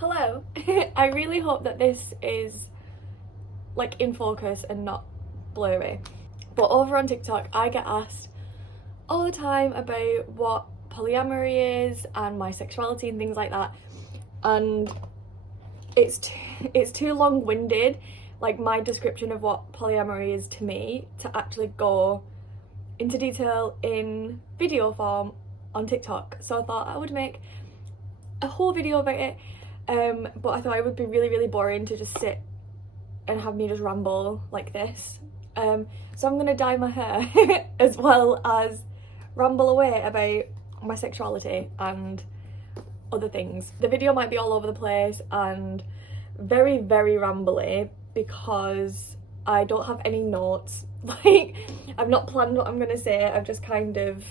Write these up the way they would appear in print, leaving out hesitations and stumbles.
Hello. I really hope that this is like in focus and not blurry. But over on TikTok, I get asked all the time about what polyamory is and my sexuality and things like that. And it's too long-winded, like my description of what polyamory is to me, to actually go into detail in video form on TikTok. So I thought I would make a whole video about it. But I thought it would be really boring to just sit and have me just ramble like this. So I'm gonna dye my hair as well as ramble away about my sexuality and other things. The video might be all over the place and very rambly because I don't have any notes. Like, I've not planned what I'm gonna say, I've just kind of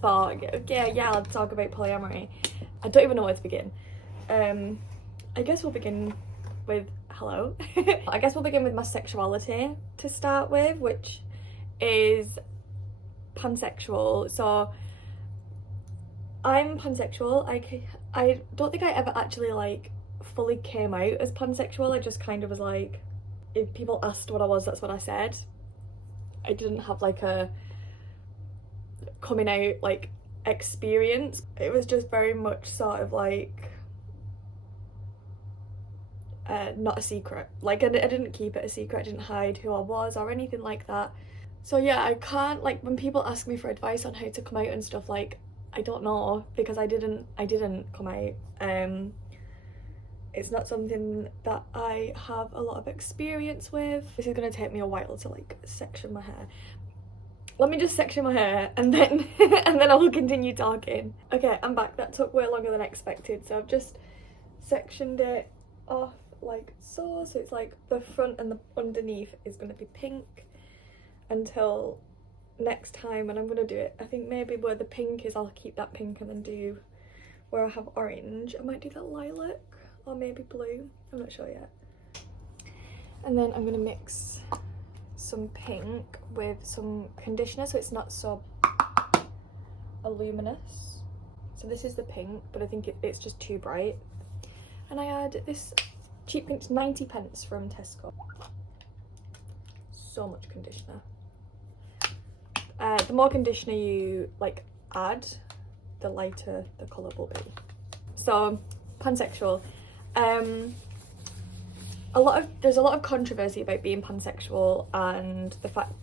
thought, yeah, I'll talk about polyamory. I don't even know where to begin. I guess we'll begin with hello. I guess we'll begin with my sexuality to start with, which is pansexual. So I'm pansexual. I don't think I ever actually like fully came out as pansexual. I just kind of was like, if people asked what I was, that's what I said. I didn't have like a coming out like experience. It was just very much sort of like not a secret. Like I didn't keep it a secret, I didn't hide who I was or anything like that. So yeah, I can't, like, when people ask me for advice on how to come out and stuff, like, I don't know, because I didn't come out. It's not something that I have a lot of experience with. This is gonna take me a while to like section my hair. Let me just section my hair and then I will continue talking. Okay, I'm back. That took way longer than I expected. So I've just sectioned it off like so. So it's like the front and the underneath is going to be pink until next time when I'm going to do it. I think maybe where the pink is, I'll keep that pink and then do where I have orange. I might do that lilac or maybe blue. I'm not sure yet. And then I'm going to mix some pink with some conditioner so it's not so luminous. So this is the pink, but I think it's just too bright. And I add this cheap pink, 90p from Tesco. So much conditioner. The more conditioner you like add, the lighter the colour will be. So pansexual. There's a lot of controversy about being pansexual and the fact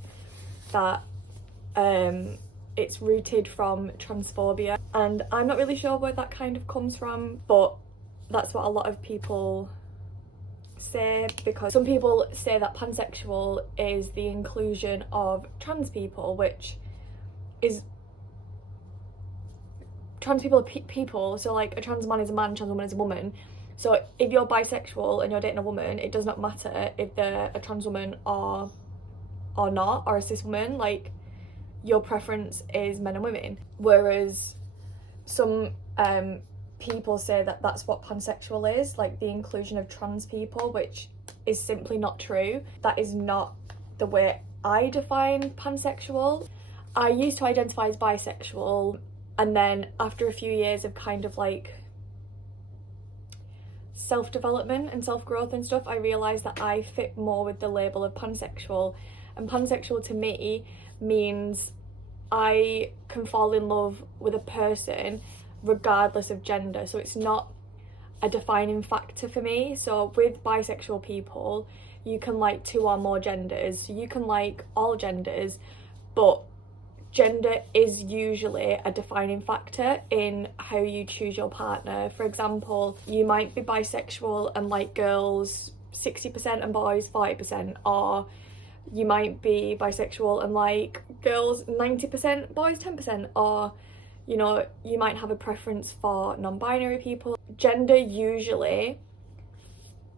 that it's rooted from transphobia, and I'm not really sure where that kind of comes from, but that's what a lot of people say, because some people say that pansexual is the inclusion of trans people, which is trans people are people, so like a trans man is a man, a trans woman is a woman. So if you're bisexual and you're dating a woman, it does not matter if they're a trans woman or not, or a cis woman, like your preference is men and women. Whereas some people say that that's what pansexual is, like the inclusion of trans people, which is simply not true. That is not the way I define pansexual. I used to identify as bisexual, and then after a few years of kind of like self-development and self-growth and stuff, I realised that I fit more with the label of pansexual. And pansexual to me means I can fall in love with a person regardless of gender. So it's not a defining factor for me. So with bisexual people, you can like two or more genders, so you can like all genders, but gender is usually a defining factor in how you choose your partner. For example, you might be bisexual and like girls 60% and boys 40%, or you might be bisexual and like girls 90%, boys 10%, or you know, you might have a preference for non-binary people. Gender usually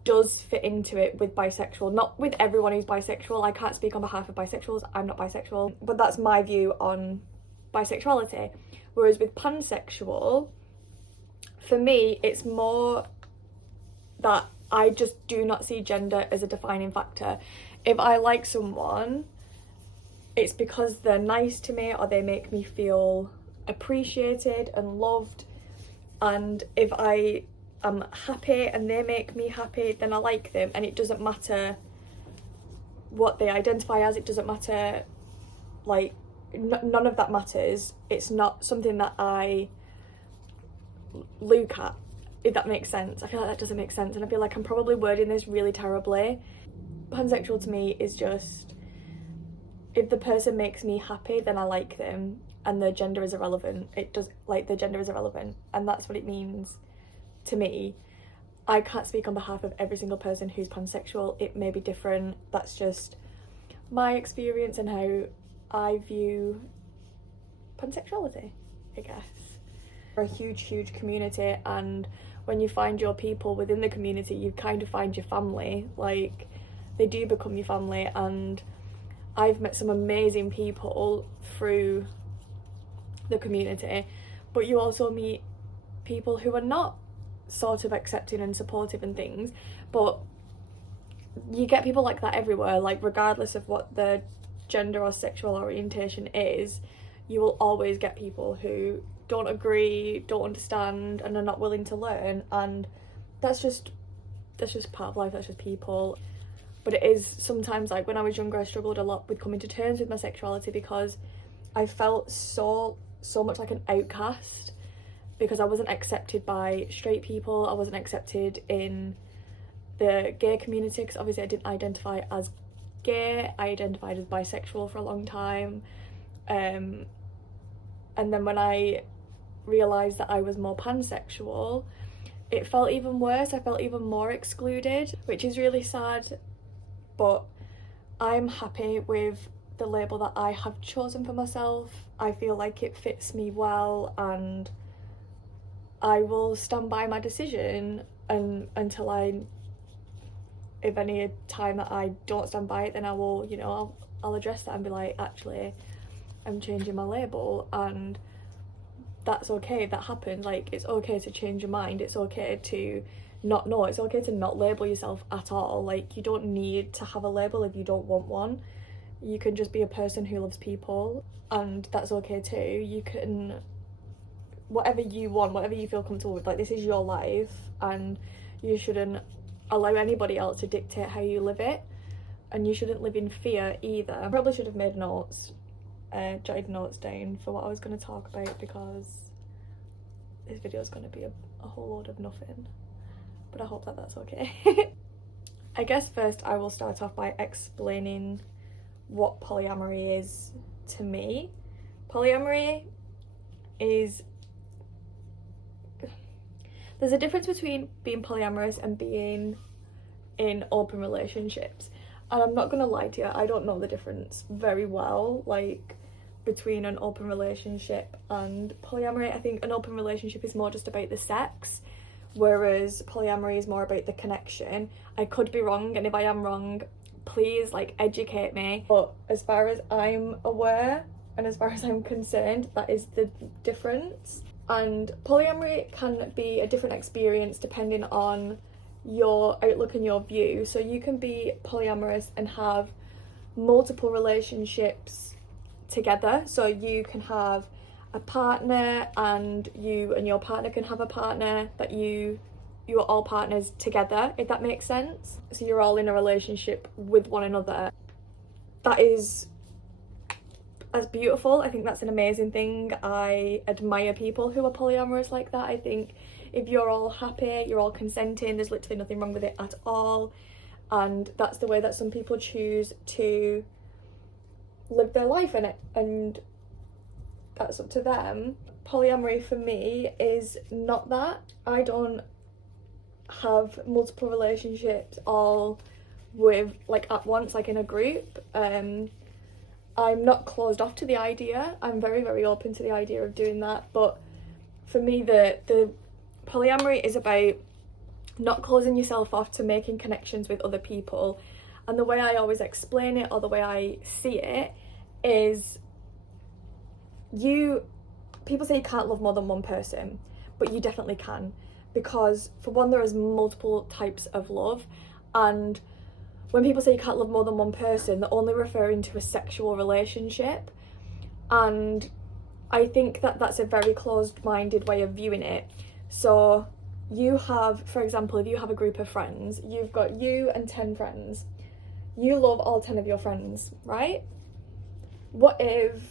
does fit into it with bisexual. Not with everyone who's bisexual. I can't speak on behalf of bisexuals, I'm not bisexual, but that's my view on bisexuality. Whereas with pansexual, for me, it's more that I just do not see gender as a defining factor. If I like someone, it's because they're nice to me or they make me feel appreciated and loved, and if I am happy and they make me happy, then I like them, and it doesn't matter what they identify as, it doesn't matter, like, none of that matters. It's not something that I look at, if that makes sense. I feel like that doesn't make sense, and I feel like I'm probably wording this really terribly. Pansexual to me is just, if the person makes me happy, then I like them, and their gender is irrelevant. Their gender is irrelevant, and that's what it means to me. I can't speak on behalf of every single person who's pansexual. It may be different. That's just my experience and how I view pansexuality, I guess. We're a huge community, and when you find your people within the community, you kind of find your family. Like, they do become your family, and I've met some amazing people through the community, but you also meet people who are not sort of accepting and supportive and things, but you get people like that everywhere. Like, regardless of what their gender or sexual orientation is, you will always get people who don't agree, don't understand, and are not willing to learn, and that's just part of life. That's just people. But it is sometimes, like, when I was younger, I struggled a lot with coming to terms with my sexuality, because I felt so much like an outcast, because I wasn't accepted by straight people. I wasn't accepted in the gay community, because obviously I didn't identify as gay. I identified as bisexual for a long time, and then when I realised that I was more pansexual, it felt even worse. I felt even more excluded, which is really sad, but I'm happy with the label that I have chosen for myself. I feel like it fits me well, and I will stand by my decision, and until if any time that I don't stand by it, then I will, you know, I'll address that and be like, actually, I'm changing my label, and that's okay. That happens. Like, it's okay to change your mind. It's okay to not know. It's okay to not label yourself at all. Like, you don't need to have a label if you don't want one. You can just be a person who loves people, and that's okay too. You can, whatever you want, whatever you feel comfortable with, like, this is your life, and you shouldn't allow anybody else to dictate how you live it, and you shouldn't live in fear either. I probably should have made notes, jotted notes down for what I was going to talk about, because this video is going to be a whole load of nothing, but I hope that that's okay. I guess first I will start off by explaining what polyamory is to me. Polyamory is, there's a difference between being polyamorous and being in open relationships, and I'm not gonna lie to you, I don't know the difference very well, like, between an open relationship and polyamory. I think an open relationship is more just about the sex, whereas polyamory is more about the connection. I could be wrong, and if I am wrong, please, like, educate me, but as far as I'm aware and as far as I'm concerned, that is the difference. And polyamory can be a different experience depending on your outlook and your view. So you can be polyamorous and have multiple relationships together. So you can have a partner, and you and your partner can have a partner, that you are all partners together, if that makes sense. So you're all in a relationship with one another. That is as beautiful. I think that's an amazing thing. I admire people who are polyamorous like that. I think if you're all happy, you're all consenting, there's literally nothing wrong with it at all, and that's the way that some people choose to live their life in it, and that's up to them. Polyamory for me is not that. I don't have multiple relationships all with, like, at once, like in a group. I'm not closed off to the idea. I'm very open to the idea of doing that, but for me the polyamory is about not closing yourself off to making connections with other people. And the way I always explain it, or the way I see it, is people say you can't love more than one person, but you definitely can, because for one, there is multiple types of love, and when people say you can't love more than one person, they're only referring to a sexual relationship, and I think that that's a very closed-minded way of viewing it. So you have, for example, if you have a group of friends, you've got you and 10 friends. You love all 10 of your friends, right? What if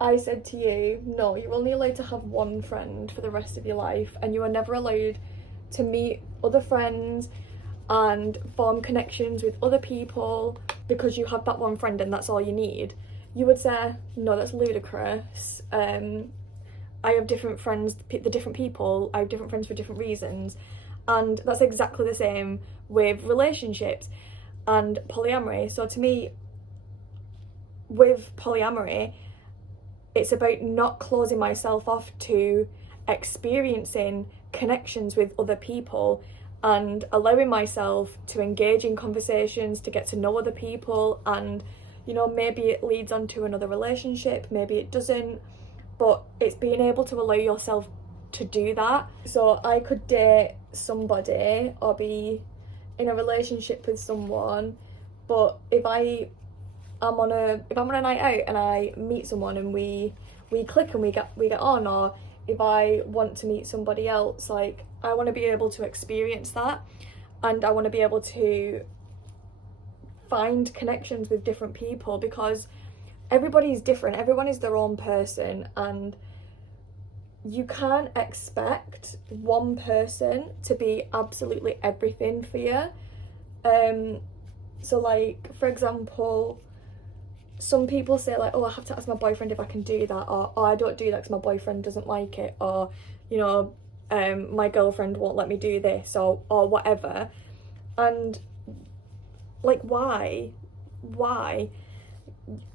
I said to you, no, you're only allowed to have one friend for the rest of your life, and you are never allowed to meet other friends and form connections with other people because you have that one friend and that's all you need? You would say, no, that's ludicrous. I have different friends, the different people, I have different friends for different reasons. And that's exactly the same with relationships and polyamory. So to me, with polyamory, it's about not closing myself off to experiencing connections with other people and allowing myself to engage in conversations, to get to know other people, and, you know, maybe it leads on to another relationship, maybe it doesn't, but it's being able to allow yourself to do that. So I could date somebody or be in a relationship with someone, but if I'm on a night out and I meet someone and we click and we get on, or if I want to meet somebody else, like, I want to be able to experience that, and I want to be able to find connections with different people, because everybody's different, everyone is their own person, and you can't expect one person to be absolutely everything for you. So like, for example, some people say like, oh, I have to ask my boyfriend if I can do that, or oh, I don't do that because my boyfriend doesn't like it, or, you know, my girlfriend won't let me do this, or whatever. And like, why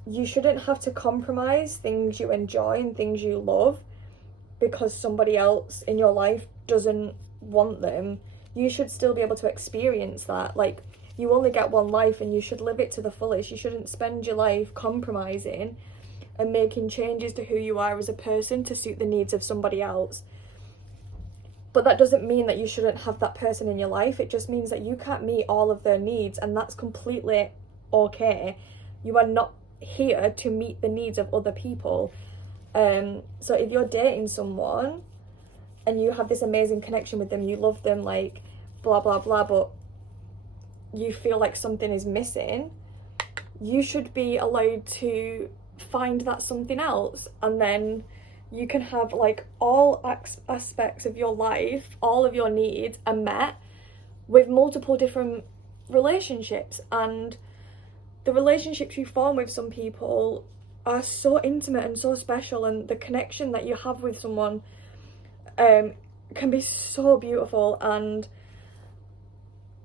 you shouldn't have to compromise things you enjoy and things you love because somebody else in your life doesn't want them. You should still be able to experience that. Like, you only get one life and you should live it to the fullest. You shouldn't spend your life compromising and making changes to who you are as a person to suit the needs of somebody else. But that doesn't mean that you shouldn't have that person in your life. It just means that you can't meet all of their needs, and that's completely okay. You are not here to meet the needs of other people. So if you're dating someone and you have this amazing connection with them, you love them, like, blah, blah, blah, but you feel like something is missing, you should be allowed to find that something else, and then you can have like all aspects of your life, all of your needs are met with multiple different relationships. And the relationships you form with some people are so intimate and so special, and the connection that you have with someone can be so beautiful, and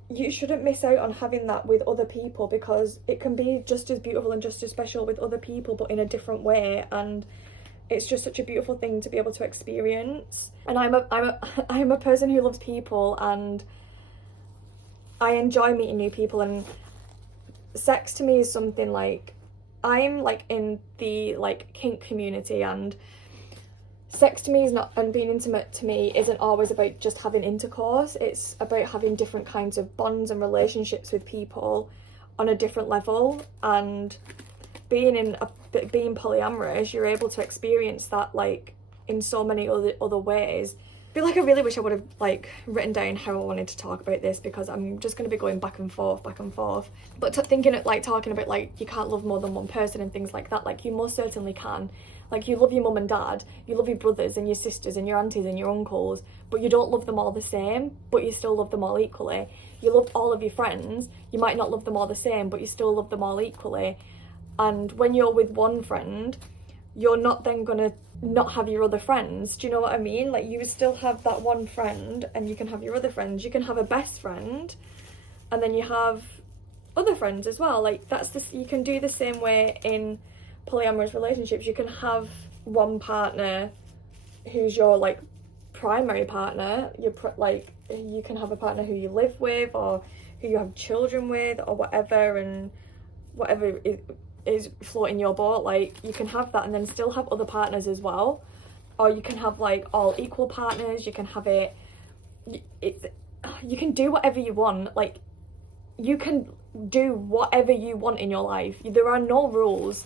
you shouldn't miss out on having that with other people, because it can be just as beautiful and just as special with other people, but in a different way. And it's just such a beautiful thing to be able to experience. And I'm a person who loves people, and I enjoy meeting new people, and sex to me is something like, I'm like in the like kink community, and sex to me is not, and being intimate to me isn't always about just having intercourse. It's about having different kinds of bonds and relationships with people on a different level. And being polyamorous, you're able to experience that like in so many other ways. I feel like I really wish I would have like written down how I wanted to talk about this, because I'm just going to be going back and forth. But thinking it, like, talking about like you can't love more than one person and things like that, like, you most certainly can. Like, you love your mum and dad, you love your brothers and your sisters and your aunties and your uncles, but you don't love them all the same, but you still love them all equally. You love all of your friends, you might not love them all the same, but you still love them all equally. And when you're with one friend, you're not then gonna not have your other friends. Do you know what I mean? Like, you still have that one friend, and you can have your other friends. You can have a best friend, and then you have other friends as well. Like, you can do the same way in polyamorous relationships. You can have one partner who's your like primary partner. You can have a partner who you live with, or who you have children with, or whatever, and whatever is floating your boat. Like, you can have that and then still have other partners as well. Or you can have like all equal partners. You can have you can do whatever you want. Like, you can do whatever you want in your life. There are no rules.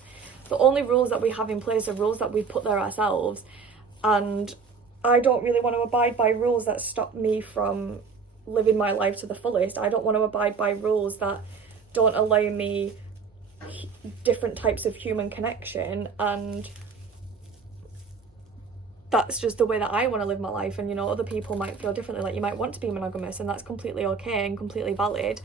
The only rules that we have in place are rules that we've put there ourselves. And I don't really want to abide by rules that stop me from living my life to the fullest. I don't want to abide by rules that don't allow me different types of human connection, and that's just the way that I want to live my life. And, you know, other people might feel differently. Like, you might want to be monogamous, and that's completely okay and completely valid.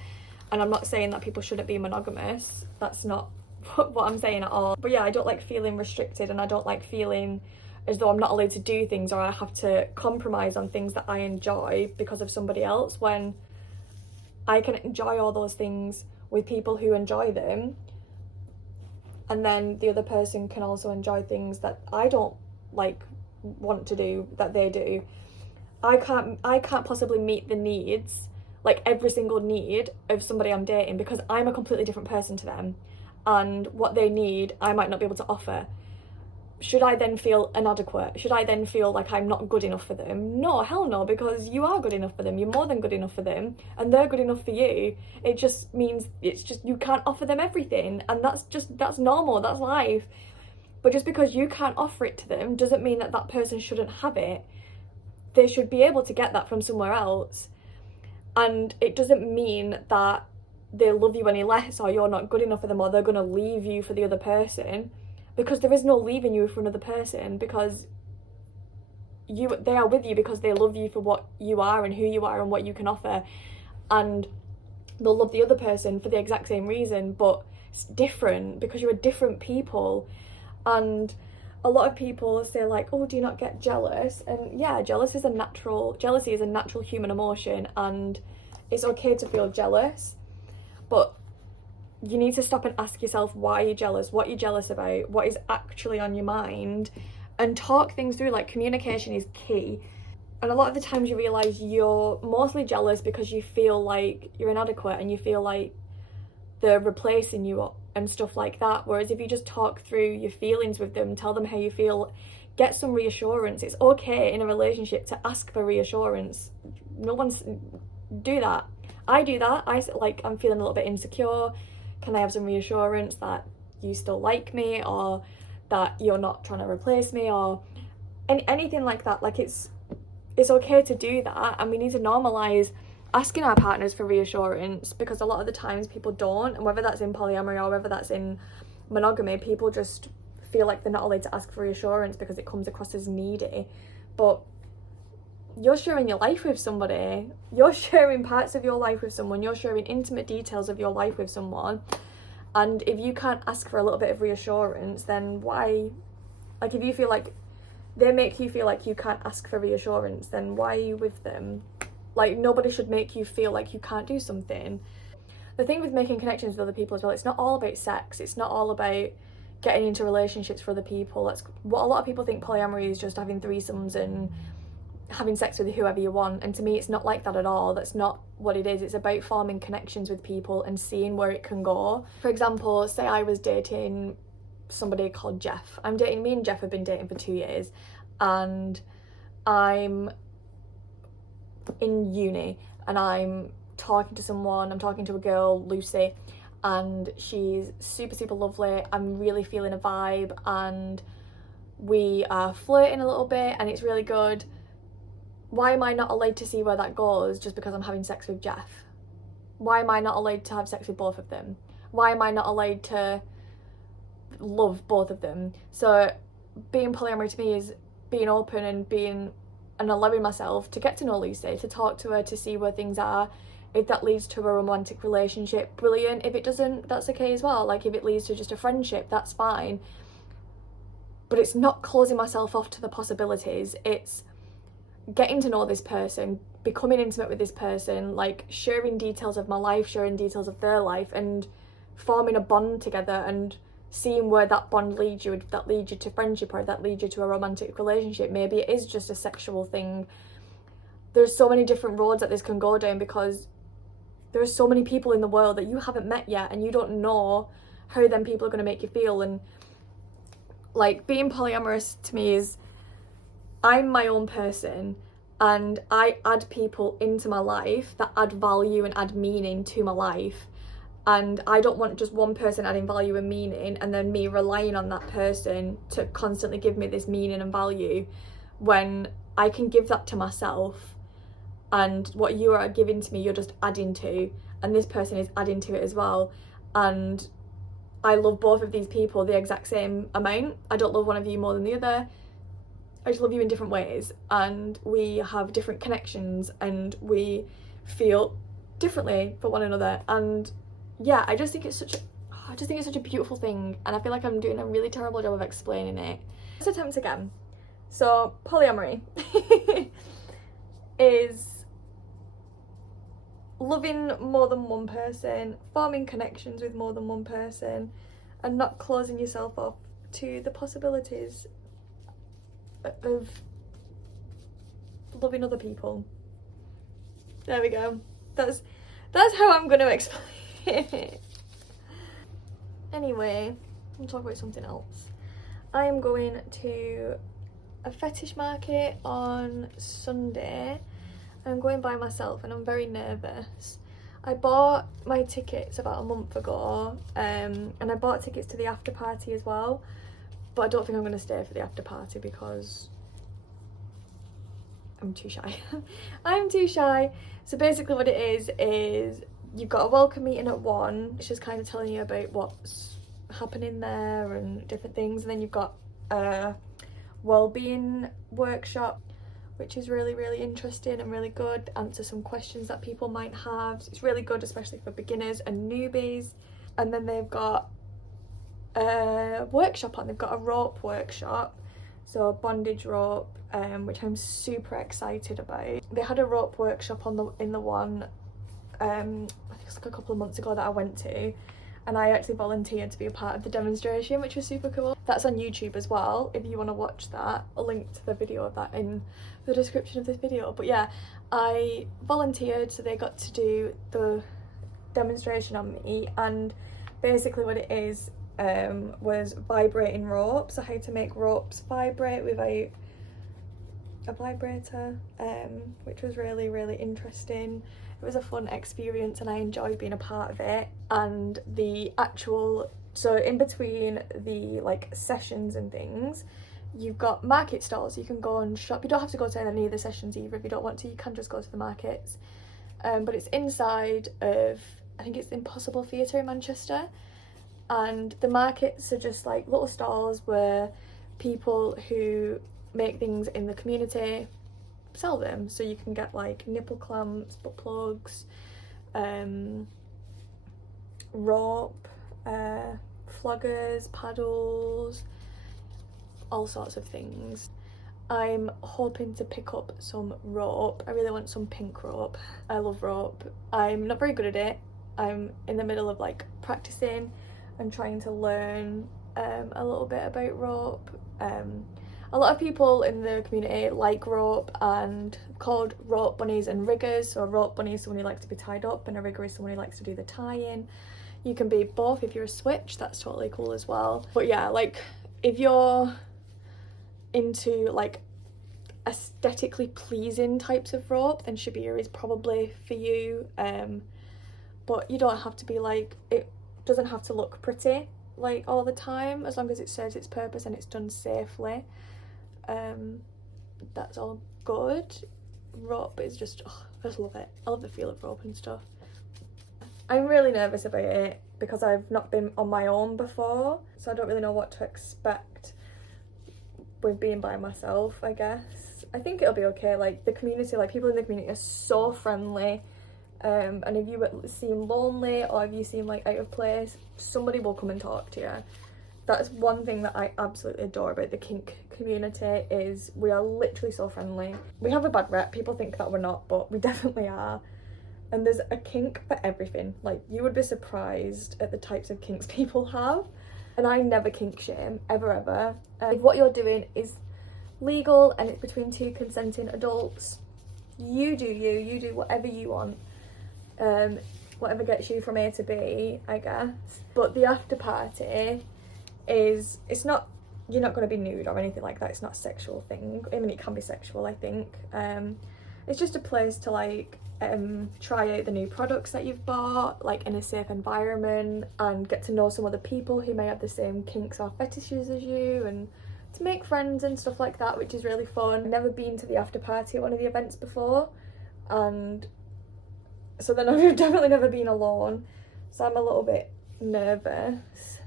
And I'm not saying that people shouldn't be monogamous. That's not what I'm saying at all. But yeah, I don't like feeling restricted, and I don't like feeling as though I'm not allowed to do things, or I have to compromise on things that I enjoy because of somebody else, when I can enjoy all those things with people who enjoy them, and then the other person can also enjoy things that I don't like want to do that they do. I can't possibly meet the needs, like every single need of somebody I'm dating, because I'm a completely different person to them, and what they need I might not be able to offer. Should I then feel inadequate? Should I then feel like I'm not good enough for them? No, hell no, because you are good enough for them. You're more than good enough for them, and they're good enough for you. It just means you can't offer them everything, and that's normal, that's life. But just because you can't offer it to them doesn't mean that that person shouldn't have it. They should be able to get that from somewhere else. And it doesn't mean that they love you any less, or you're not good enough for them, or they're going to leave you for the other person, because there is no leaving you for another person, because they are with you because they love you for what you are and who you are and what you can offer, and they'll love the other person for the exact same reason, but it's different because you're different people. And a lot of people say like, oh, do you not get jealous? And yeah, jealousy is a natural human emotion, and it's okay to feel jealous, but you need to stop and ask yourself why you're jealous, what you're jealous about, what is actually on your mind, and talk things through. Like, communication is key. And a lot of the times you realise you're mostly jealous because you feel like you're inadequate and you feel like they're replacing you and stuff like that. Whereas if you just talk through your feelings with them, tell them how you feel, get some reassurance. It's okay in a relationship to ask for reassurance. Do that. I do that. I'm feeling a little bit insecure. Can I have some reassurance that you still like me, or that you're not trying to replace me, or anything like that? Like, it's okay to do that, and we need to normalize asking our partners for reassurance, because a lot of the times people don't, and whether that's in polyamory or whether that's in monogamy, people just feel like they're not allowed to ask for reassurance because it comes across as needy. But you're sharing your life with somebody, you're sharing parts of your life with someone, you're sharing intimate details of your life with someone, and if you can't ask for a little bit of reassurance, then why, like, if you feel like they make you feel like you can't ask for reassurance, then why are you with them? Like, nobody should make you feel like you can't do something. The thing with making connections with other people as well, it's not all about sex, it's not all about getting into relationships for other people. That's what a lot of people think polyamory is, just having threesomes and having sex with whoever you want, and to me it's not like that at all. That's not what it is. It's about forming connections with people and seeing where it can go. For example, say I was dating somebody called Jeff. Me and Jeff have been dating for 2 years, and I'm in uni and I'm talking to a girl, Lucy, and she's super lovely. I'm really feeling a vibe, and we are flirting a little bit, and it's really good. Why am I not allowed to see where that goes just because I'm having sex with Jeff? Why am I not allowed to have sex with both of them? Why am I not allowed to love both of them? So being polyamory to me is being open and allowing myself to get to know Lucy, to talk to her, to see where things are. If that leads to a romantic relationship, brilliant. If it doesn't, that's okay as well. Like, if it leads to just a friendship, that's fine. But it's not closing myself off to the possibilities. It's getting to know this person, becoming intimate with this person, like sharing details of my life, sharing details of their life, and forming a bond together, and seeing where that bond leads you. If that leads you to friendship, or if that leads you to a romantic relationship, maybe it is just a sexual thing. There's so many different roads that this can go down, because there's so many people in the world that you haven't met yet, and you don't know how them people are going to make you feel. And like, being polyamorous to me is, I'm my own person, and I add people into my life that add value and add meaning to my life. And I don't want just one person adding value and meaning and then me relying on that person to constantly give me this meaning and value, when I can give that to myself, and what you are giving to me you're just adding to, and this person is adding to it as well, and I love both of these people the exact same amount. I don't love one of you more than the other. I just love you in different ways, and we have different connections, and we feel differently for one another. And yeah, I just think it's such a beautiful thing, and I feel like I'm doing a really terrible job of explaining it. Let's attempt again. So polyamory is loving more than one person, forming connections with more than one person, and not closing yourself off to the possibilities of loving other people. There we go. That's how I'm going to explain it. Anyway, I'll talk about something else. I am going to a fetish market on Sunday. I'm going by myself and I'm very nervous. I bought my tickets about a month ago, and I bought tickets to the after party as well, but I don't think I'm going to stay for the after party because I'm too shy. I'm too shy. So basically what it is you've got a welcome meeting at 1. It's just kind of telling you about what's happening there and different things, and then you've got a well-being workshop, which is really, really interesting and really good. Answer some questions that people might have. So it's really good, especially for beginners and newbies. And then they've got a workshop on. They've got a rope workshop, so a bondage rope, which I'm super excited about. They had a rope workshop in the one, I think it's like a couple of months ago that I went to, and I actually volunteered to be a part of the demonstration, which was super cool. That's on YouTube as well, if you want to watch that. I'll link to the video of that in the description of this video. But yeah, I volunteered, so they got to do the demonstration on me, and basically what it is was vibrating ropes. So how to make ropes vibrate with a vibrator, which was really, really interesting. It was a fun experience and I enjoyed being a part of it. And the actual, so in between the like sessions and things, you've got market stalls. You can go and shop. You don't have to go to any of the sessions either if you don't want to. You can just go to the markets, but it's inside of, I think it's Impossible Theatre in Manchester, and the markets are just like little stalls where people who make things in the community sell them. So you can get like nipple clamps, butt plugs, rope, floggers, paddles, all sorts of things. I'm hoping to pick up some rope. I really want some pink rope. I love rope. I'm not very good at it. I'm in the middle of like practicing and trying to learn a little bit about rope. A lot of people in the community like rope and called rope bunnies and riggers. So a rope bunny is someone who likes to be tied up, and a rigger is someone who likes to do the tie-in. You can be both if you're a switch. That's totally cool as well. But yeah, like if you're into like aesthetically pleasing types of rope, then Shabir is probably for you. But you don't have to be like, it doesn't have to look pretty like all the time, as long as it serves its purpose and it's done safely. That's all good. Rope is just, I just love it. I love the feel of rope and stuff. I'm really nervous about it because I've not been on my own before, so I don't really know what to expect with being by myself, I guess. I think it'll be okay. Like the community, like people in the community are so friendly, and if you seem lonely or if you seem like out of place, somebody will come and talk to you. That's one thing that I absolutely adore about the kink community, is we are literally so friendly. We have a bad rep, people think that we're not, but we definitely are. And there's a kink for everything. Like you would be surprised at the types of kinks people have. And I never kink shame, ever. If what you're doing is legal and it's between two consenting adults, you do whatever you want. Whatever gets you from A to B, I guess. But the after party is, it's not, you're not going to be nude or anything like that. It's not a sexual thing. I mean, it can be sexual, I think. It's just a place to like try out the new products that you've bought, like in a safe environment, and get to know some other people who may have the same kinks or fetishes as you, and to make friends and stuff like that, which is really fun. I've never been to the after party at one of the events before, and so then I've definitely never been alone, so I'm a little bit nervous.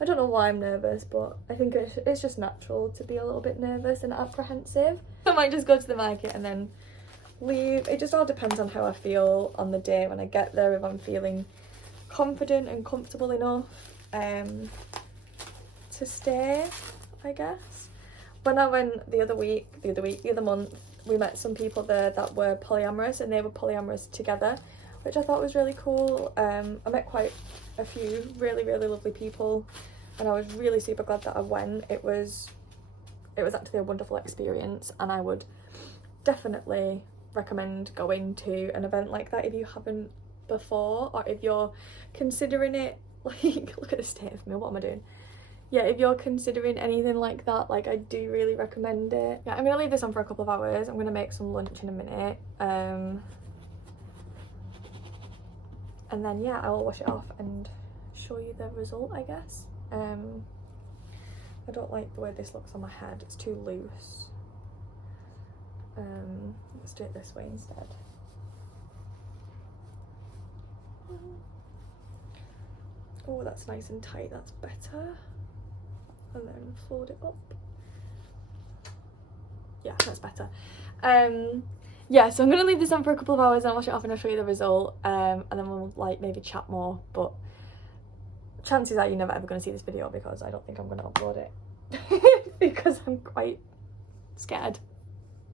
I don't know why I'm nervous, but I think it's just natural to be a little bit nervous and apprehensive. I might just go to the market and then leave. It just all depends on how I feel on the day when I get there, if I'm feeling confident and comfortable enough to stay, I guess. When I went the other month, we met some people there that were polyamorous, and they were polyamorous together, which I thought was really cool. I met quite a few really lovely people, and I was really super glad that I went. It was actually a wonderful experience, and I would definitely recommend going to an event like that if you haven't before, or if you're considering it. Like, look at the state of me, what am I doing? Yeah, if you're considering anything like that, like, I do really recommend it. Yeah, I'm gonna leave this on for a couple of hours. I'm gonna make some lunch in a minute, and then yeah, I will wash it off and show you the result, I guess. I don't like the way this looks on my head, it's too loose. Let's do it this way instead. Oh, that's nice and tight, that's better. And then fold it up. Yeah, that's better. Yeah, so I'm gonna leave this on for a couple of hours and I'll wash it off and I'll show you the result, and then we'll like maybe chat more, but chances are you're never ever gonna see this video because I don't think I'm gonna upload it because I'm quite scared.